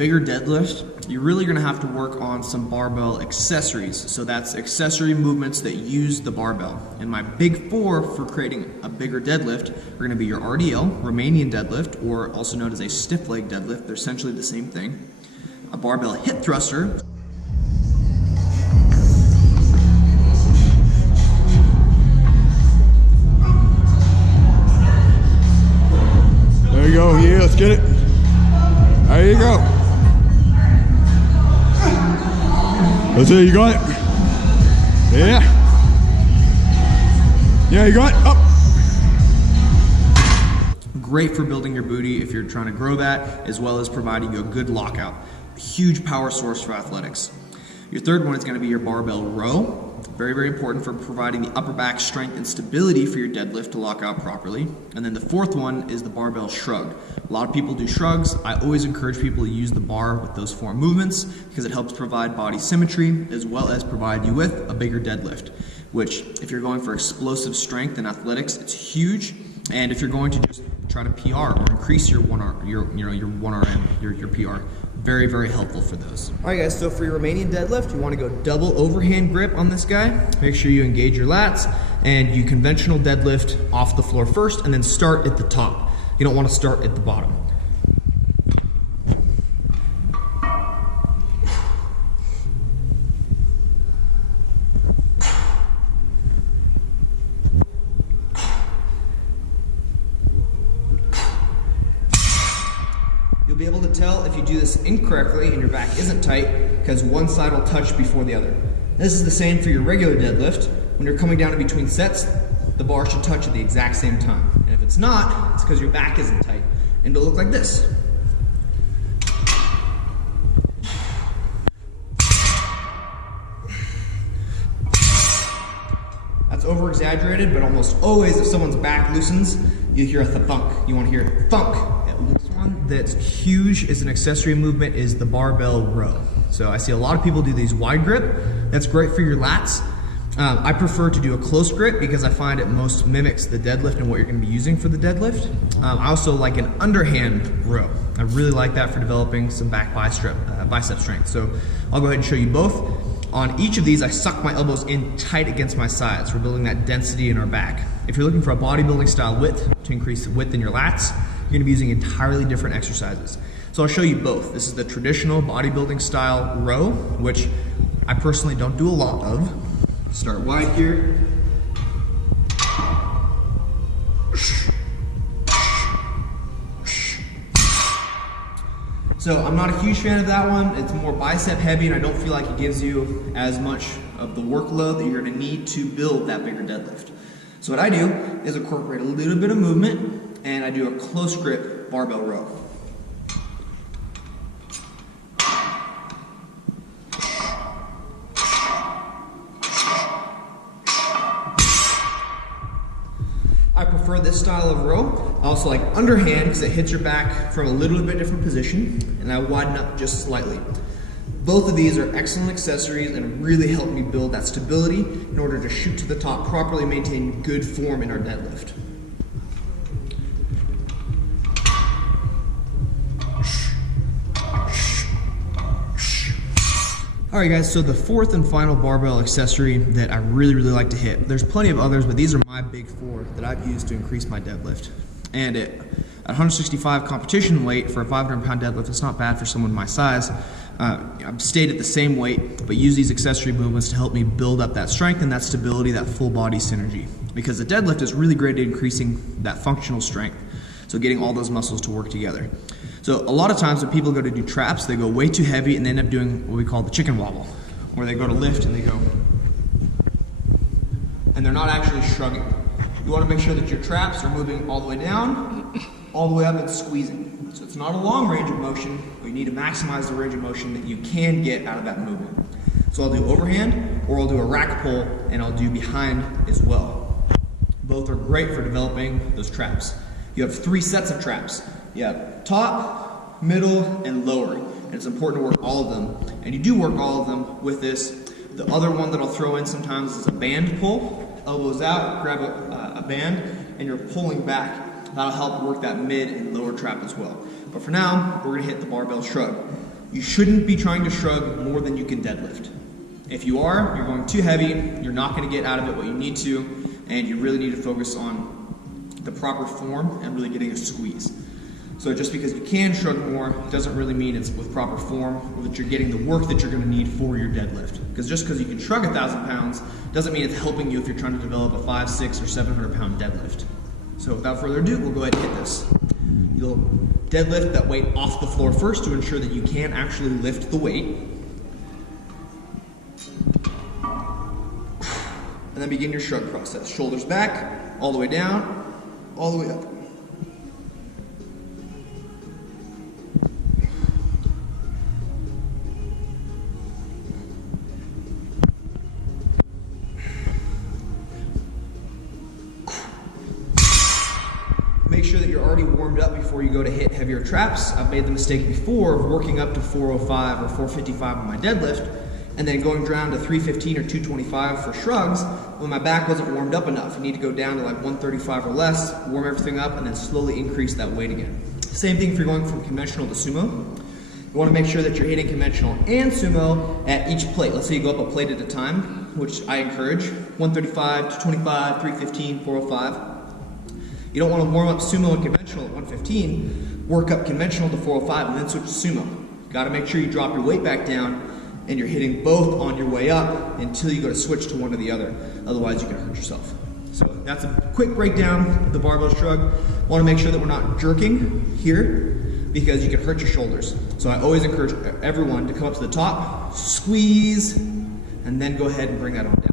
bigger deadlift, you're really gonna have to work on some barbell accessories. So that's accessory movements that use the barbell. And my big four for creating a bigger deadlift are gonna be your RDL, Romanian deadlift, or also known as a stiff leg deadlift. They're essentially the same thing. A barbell hip thruster. There you go, yeah, let's get it. There you go. That's it, you got it. Yeah. Yeah, you got it, up. Great for building your booty if you're trying to grow that, as well as providing you a good lockout. A huge power source for athletics. Your third one is going to be your barbell row. Very, very important for providing the upper back strength and stability for your deadlift to lock out properly. And then the fourth one is the barbell shrug. A lot of people do shrugs. I always encourage people to use the bar with those four movements because it helps provide body symmetry as well as provide you with a bigger deadlift, which if you're going for explosive strength in athletics, it's huge. And if you're going to just try to PR or increase your 1RM, your PR, very, very helpful for those. All right guys, so for your Romanian deadlift, you want to go double overhand grip on this guy. Make sure you engage your lats and you conventional deadlift off the floor first and then start at the top. You don't want to start at the bottom. You'll be able to tell if you do this incorrectly and your back isn't tight because one side will touch before the other. This is the same for your regular deadlift. When you're coming down in between sets, the bar should touch at the exact same time. And if it's not, it's because your back isn't tight. And it'll look like this. That's over-exaggerated, but almost always if someone's back loosens, you hear a thunk. You want to hear thunk. This one that's huge is an accessory movement is the barbell row. So I see a lot of people do these wide grip. That's great for your lats. I prefer to do a close grip because I find it most mimics the deadlift and what you're going to be using for the deadlift. I also like an underhand row. I really like that for developing some back bicep strength. So I'll go ahead and show you both. On each of these, I suck my elbows in tight against my sides. We're building that density in our back. If you're looking for a bodybuilding style width to increase the width in your lats, you're going to be using entirely different exercises. So I'll show you both. This is the traditional bodybuilding style row, which I personally don't do a lot of. Start wide here. So I'm not a huge fan of that one. It's more bicep heavy and I don't feel like it gives you as much of the workload that you're gonna need to build that bigger deadlift. So what I do is incorporate a little bit of movement and I do a close grip barbell row. I prefer this style of row. I also like underhand because it hits your back from a little bit different position, and I widen up just slightly. Both of these are excellent accessories and really help me build that stability in order to shoot to the top properly, maintain good form in our deadlift. Alright guys, so the fourth and final barbell accessory that I really like to hit, there's plenty of others, but these are my big four that I've used to increase my deadlift. And at 165 competition weight for a 500-pound deadlift, it's not bad for someone my size. I've stayed at the same weight, but use these accessory movements to help me build up that strength and that stability, that full body synergy. Because the deadlift is really great at increasing that functional strength, so getting all those muscles to work together. So a lot of times when people go to do traps, they go way too heavy and they end up doing what we call the chicken wobble, where they go to lift and they go, and they're not actually shrugging. You want to make sure that your traps are moving all the way down, all the way up and squeezing. So it's not a long range of motion, but you need to maximize the range of motion that you can get out of that movement. So I'll do overhand, or I'll do a rack pull, and I'll do behind as well. Both are great for developing those traps. You have 3 sets of traps. You have top, middle, and lower. And it's important to work all of them. And you do work all of them with this. The other one that I'll throw in sometimes is a band pull. Elbows out, grab a band, and you're pulling back. That'll help work that mid and lower trap as well. But for now, we're gonna hit the barbell shrug. You shouldn't be trying to shrug more than you can deadlift. If you are, you're going too heavy, you're not going to get out of it what you need to, and you really need to focus on the proper form and really getting a squeeze. So just because you can shrug more doesn't really mean it's with proper form or that you're getting the work that you're going to need for your deadlift. Because just because you can shrug 1,000 pounds doesn't mean it's helping you if you're trying to develop a 500, 600, or 700 pound deadlift. So without further ado, we'll go ahead and hit this. You'll deadlift that weight off the floor first to ensure that you can actually lift the weight. And then begin your shrug process. Shoulders back, all the way down, all the way up. Make sure that you're already warmed up before you go to hit heavier traps. I've made the mistake before of working up to 405 or 455 on my deadlift, and then going down to 315 or 225 for shrugs when my back wasn't warmed up enough. You need to go down to like 135 or less, warm everything up, and then slowly increase that weight again. Same thing if you're going from conventional to sumo. You want to make sure that you're hitting conventional and sumo at each plate. Let's say you go up a plate at a time, which I encourage. 135, 225, 315, 405. You don't want to warm up sumo and conventional at 115, work up conventional to 405, and then switch to sumo. You got to make sure you drop your weight back down and you're hitting both on your way up until you go to switch to one or the other. Otherwise, you're going to hurt yourself. So that's a quick breakdown of the barbell shrug. Want to make sure that we're not jerking here because you can hurt your shoulders. So I always encourage everyone to come up to the top, squeeze, and then go ahead and bring that on down.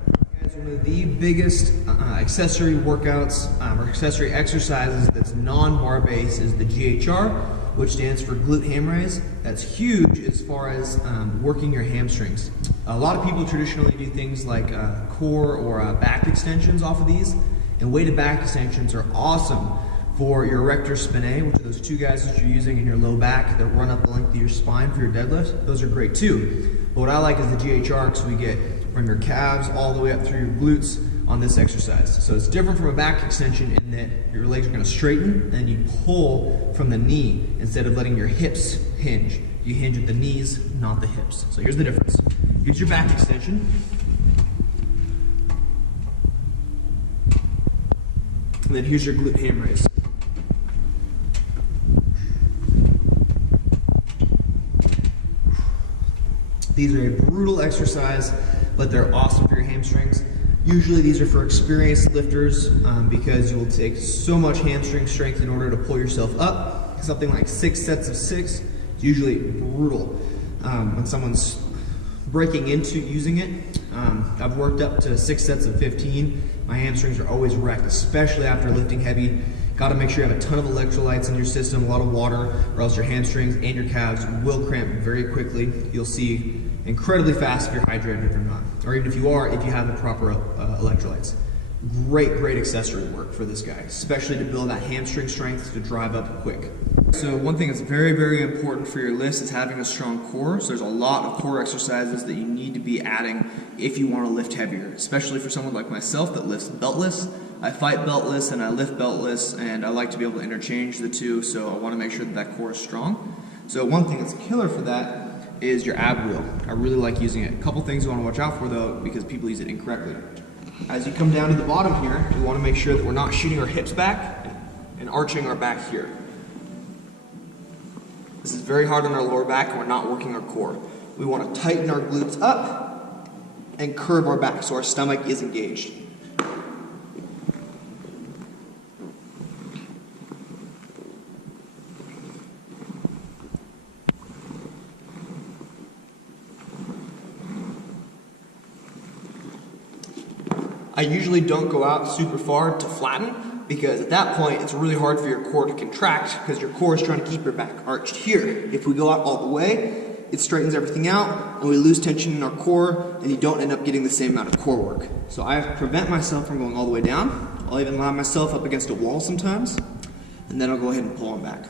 One of the biggest accessory workouts or accessory exercises that's non-bar based is the GHR, which stands for glute ham raise. That's huge as far as working your hamstrings. A lot of people traditionally do things like core or back extensions off of these, and weighted back extensions are awesome for your erector spinae, which are those two guys that you're using in your low back that run up the length of your spine for your deadlift. Those are great too. But what I like is the GHR because we get from your calves all the way up through your glutes on this exercise. So it's different from a back extension in that your legs are going to straighten and you pull from the knee instead of letting your hips hinge. You hinge at the knees, not the hips. So here's the difference. Here's your back extension. And then here's your glute ham raise. These are a brutal exercise, but they're awesome for your hamstrings. Usually these are for experienced lifters because you will take so much hamstring strength in order to pull yourself up. Something like 6 sets of 6 is usually brutal when someone's breaking into using it. I've worked up to 6 sets of 15. My hamstrings are always wrecked, especially after lifting heavy. Got to make sure you have a ton of electrolytes in your system, a lot of water, or else your hamstrings and your calves will cramp very quickly. You'll see incredibly fast if you're hydrated or not, or even if you are, if you have the proper electrolytes. Great accessory work for this guy, especially to build that hamstring strength to drive up quick. So one thing that's very important for your list is having a strong core. So there's a lot of core exercises that you need to be adding if you want to lift heavier, especially for someone like myself that lifts beltless. I fight beltless and I lift beltless, and I like to be able to interchange the two, so I want to make sure that that core is strong. So one thing that's killer for that is your ab wheel. I really like using it. A couple things you want to watch out for though, because people use it incorrectly. As you come down to the bottom here, we want to make sure that we're not shooting our hips back and arching our back here. This is very hard on our lower back and we're not working our core. We want to tighten our glutes up and curve our back so our stomach is engaged. I usually don't go out super far to flatten because at that point it's really hard for your core to contract because your core is trying to keep your back arched here. If we go out all the way, it straightens everything out and we lose tension in our core and you don't end up getting the same amount of core work. So I prevent myself from going all the way down. I'll even line myself up against a wall sometimes and then I'll go ahead and pull on back.